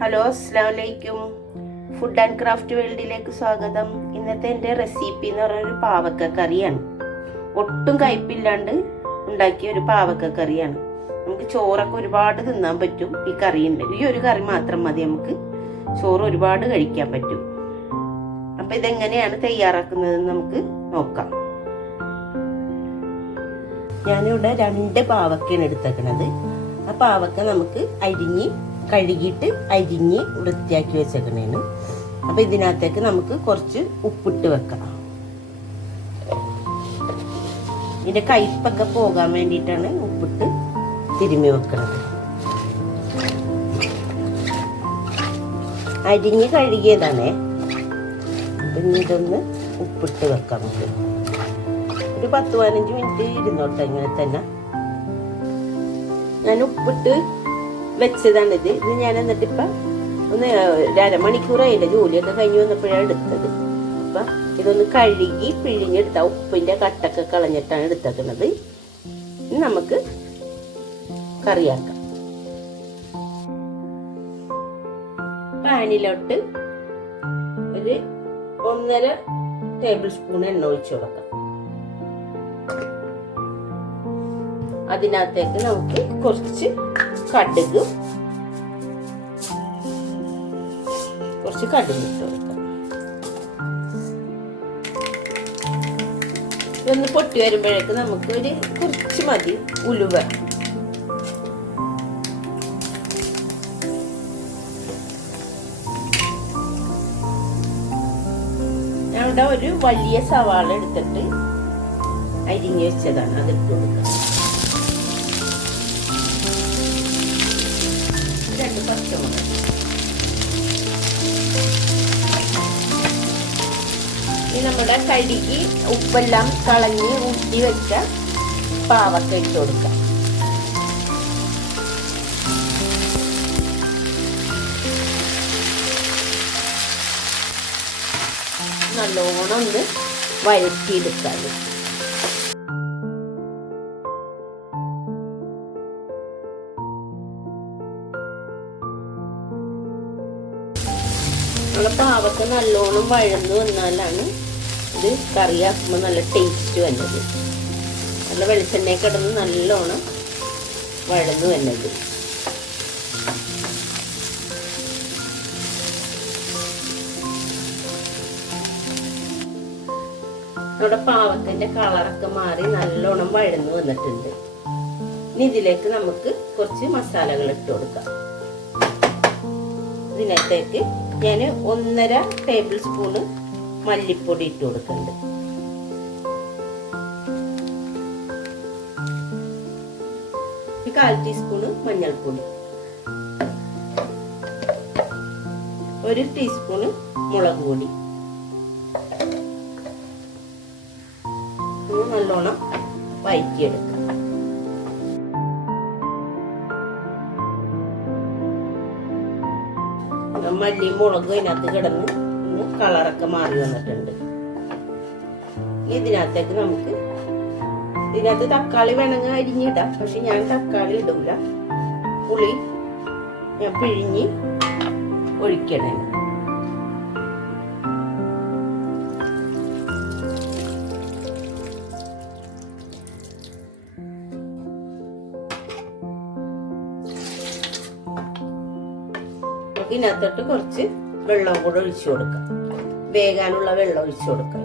Hello, അസ്സലാമു അലൈക്കും. Food and craft വേൾഡിലേക്ക് സ്വാഗതം. ഇന്നത്തെ എൻ്റെ റെസിപ്പി എന്ന് പറയുന്നത് ഒരു പാവക്ക കറിയാണ്. ഒട്ടും കയ്പില്ലാണ്ട് ഉണ്ടാക്കിയ ഒരു പാവക്ക കറിയാണ്. നമുക്ക് ചോറൊക്കെ ഒരുപാട് തിന്നാൻ പറ്റും. ഈ കറിയുണ്ട്, ഈ ഒരു കറി മാത്രം മതി, നമുക്ക് ചോറ് ഒരുപാട് കഴിക്കാൻ പറ്റും. അപ്പം ഇതെങ്ങനെയാണ് തയ്യാറാക്കുന്നതെന്ന് നമുക്ക് നോക്കാം. ഞാനിവിടെ 2 പാവക്കയാണ് എടുത്തേക്കണത്. ആ പാവക്ക നമുക്ക് കഴുകിയിട്ട് അരിഞ്ഞ് വൃത്തിയാക്കി വെച്ചേക്കണേന്. അപ്പം ഇതിനകത്തേക്ക് നമുക്ക് കുറച്ച് ഉപ്പിട്ട് വെക്കാം. ഇതിൻ്റെ കയ്പൊക്കെ പോകാൻ വേണ്ടിയിട്ടാണ് ഉപ്പിട്ട് തിരുമ്മി വെക്കുന്നത്. അരിഞ്ഞ് കഴുകിയതാണേ. അപ്പം ഇതൊന്ന് ഉപ്പിട്ട് വെക്കാം. നമുക്ക് ഒരു 10-15 മിനിറ്റ് ഇരുന്നോട്ടെ. ഇങ്ങനെ തന്നെ ഞാൻ ഉപ്പിട്ട് വെച്ചതാണിത്. ഇത് ഞാൻ എന്നിട്ടിപ്പം ഒന്ന് 1/2 മണിക്കൂറായി എൻ്റെ ജോലിയൊക്കെ കഴിഞ്ഞ് വന്നപ്പോഴാണ് എടുത്തത്. അപ്പം ഇതൊന്ന് കഴുകി പിഴിഞ്ഞെടുത്ത ഉപ്പിൻ്റെ കട്ടൊക്കെ കളഞ്ഞിട്ടാണ് എടുത്തേക്കുന്നത്. ഇനി നമുക്ക് കറിയാക്കാം. പാനിലോട്ട് ഒരു 1.5 ടേബിൾ സ്പൂൺ എണ്ണ ഒഴിച്ചു കൊടുക്കാം. അതിനകത്തേക്ക് നമുക്ക് കുറച്ച് കടുക് ഇട്ട് കൊടുക്കാം. ഇതൊന്ന് പൊട്ടി വരുമ്പോഴേക്ക് നമുക്ക് കുറച്ച് മതി ഉലുവ. ഞാൻ ഇവിടെ ഒരു വലിയ സവാള എടുത്തിട്ട് അരിഞ്ഞു വെച്ചതാണ്, അതിട്ട് കൊടുക്കാം. 2 പച്ചമുളക്. ഇനി നമ്മുടെ കഴുകി ഉപ്പെല്ലാം കളഞ്ഞ് ഊറ്റി വെച്ച പാവക്ക ഇട്ട് കൊടുക്കാം. നല്ലോണം ഒന്ന് വഴറ്റിയെടുക്കാം. നമ്മളെ പാവക്ക നല്ലോണം വഴന്നു വന്നാലാണ് ഇത് കറിയാക്കുമ്പോൾ നല്ല ടേസ്റ്റ് വന്നത്. നല്ല വെളിച്ചെണ്ണയിൽ കിടന്ന് നല്ലോണം വഴന്നു വന്നത്. നമ്മുടെ പാവക്കൻ്റെ കളറൊക്കെ മാറി നല്ലോണം വഴന്നു വന്നിട്ടുണ്ട്. ഇനി ഇതിലേക്ക് നമുക്ക് കുറച്ച് മസാലകൾ ഇട്ട് കൊടുക്കാം. ഇതിനകത്തേക്ക് ഞാൻ 1.5 ടേബിൾ സ്പൂണ് മല്ലിപ്പൊടി ഇട്ട് കൊടുക്കുന്നുണ്ട്. ഒരു 1/4 ടീസ്പൂണ് മഞ്ഞൾപ്പൊടി, 1 ടീസ്പൂണ് മുളക് പൊടി. നല്ലോണം വഴറ്റിയെടുക്കാം. മല്ലി മുളക് അതിനകത്ത് കിടന്ന് ഒന്ന് കളറൊക്കെ മാറി വന്നിട്ടുണ്ട്. ഇതിനകത്തേക്ക് നമുക്ക് ഇതിനകത്ത് തക്കാളി വേണമെങ്കിൽ അരിഞ്ഞിടാം, പക്ഷെ ഞാൻ തക്കാളി ഇടൂല. പുളി ഞാൻ പിഴിഞ്ഞ് ഒഴിക്കണേ. ഇതിനകത്തോട്ട് കുറച്ച് വെള്ളം കൂടെ ഒഴിച്ചു കൊടുക്കാം. വേകാനുള്ള വെള്ളം ഒഴിച്ചു കൊടുക്കാം.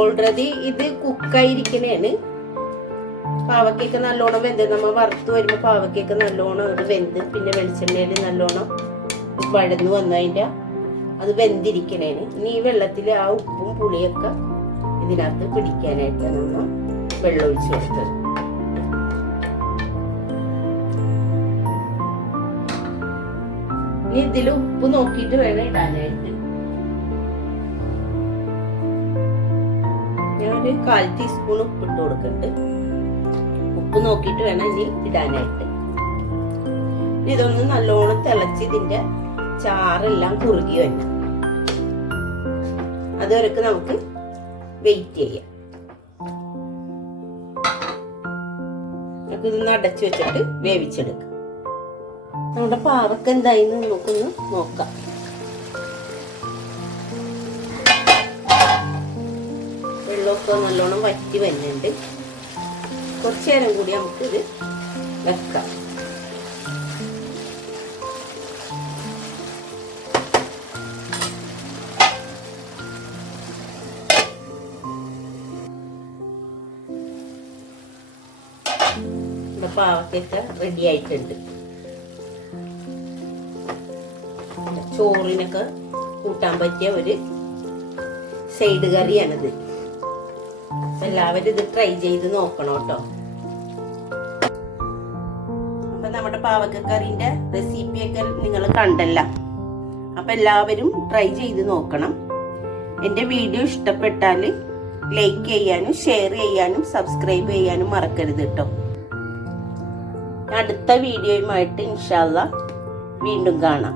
ഓൾറെഡി ഇത് കുക്കായിരിക്കണേന്. പാവക്കൊക്കെ നല്ലോണം വെന്ത് നമ്മൾ വറുത്ത് വരുമ്പോൾ പാവക്കൊക്കെ നല്ലോണം അത് വെന്ത് പിന്നെ വെളിച്ചെണ്ണയിൽ നല്ലോണം വഴന്നു വന്നതിൻ്റെ അത് വെന്തിരിക്കണേന്. ഇനി ഈ വെള്ളത്തിൽ ആ ഉപ്പും പുളിയൊക്കെ ഇതിനകത്ത് പിടിക്കാനായിട്ടാണ് നമ്മൾ വെള്ളം ഒഴിച്ചു കൊടുത്തത്. ഇനി ഇതിൽ ഉപ്പ് നോക്കിയിട്ട് വേണം ഇടാനായിട്ട്. ഞാനൊരു 1/4 ടീസ്പൂൺ ഉപ്പിട്ട് കൊടുക്കുന്നുണ്ട്. ഉപ്പ് നോക്കിയിട്ട് വേണം ഇനി ഇടാനായിട്ട്. ഇതൊന്ന് നല്ലോണം തിളച്ച് ഇതിന്റെ ചാറെല്ലാം കുറുകി വരണം. അതുവരെക്ക് നമുക്ക് വെയിറ്റ് ചെയ്യാം. നമുക്ക് ഇതൊന്ന് അടച്ചു വെച്ചിട്ട് വേവിച്ചെടുക്കാം. നമ്മുടെ പാവക്ക എന്തായിന്ന് നമുക്കൊന്ന് നോക്കാം. വെള്ളമൊക്കെ നല്ലോണം വറ്റി വരുന്നുണ്ട്. കുറച്ചു നേരം കൂടി നമുക്കിത് വെക്കാം. പാവക്കൊക്കെ റെഡി ആയിട്ടുണ്ട്. ചോറിനൊക്കെ കൂട്ടാൻ പറ്റിയ ഒരു സൈഡ് കറിയാണിത്. എല്ലാവരും ഇത് ട്രൈ ചെയ്ത് നോക്കണം കേട്ടോ. അപ്പൊ നമ്മുടെ പാവക്കക്കറിന്റെ റെസിപ്പിയൊക്കെ നിങ്ങൾ കണ്ടല്ല. അപ്പൊ എല്ലാവരും ട്രൈ ചെയ്ത് നോക്കണം. എൻ്റെ വീഡിയോ ഇഷ്ടപ്പെട്ടാൽ ലൈക്ക് ചെയ്യാനും ഷെയർ ചെയ്യാനും സബ്സ്ക്രൈബ് ചെയ്യാനും മറക്കരുത് കേട്ടോ. അടുത്ത വീഡിയോയുമായിട്ട് ഇൻഷാ അല്ലാഹ് വീണ്ടും കാണാം.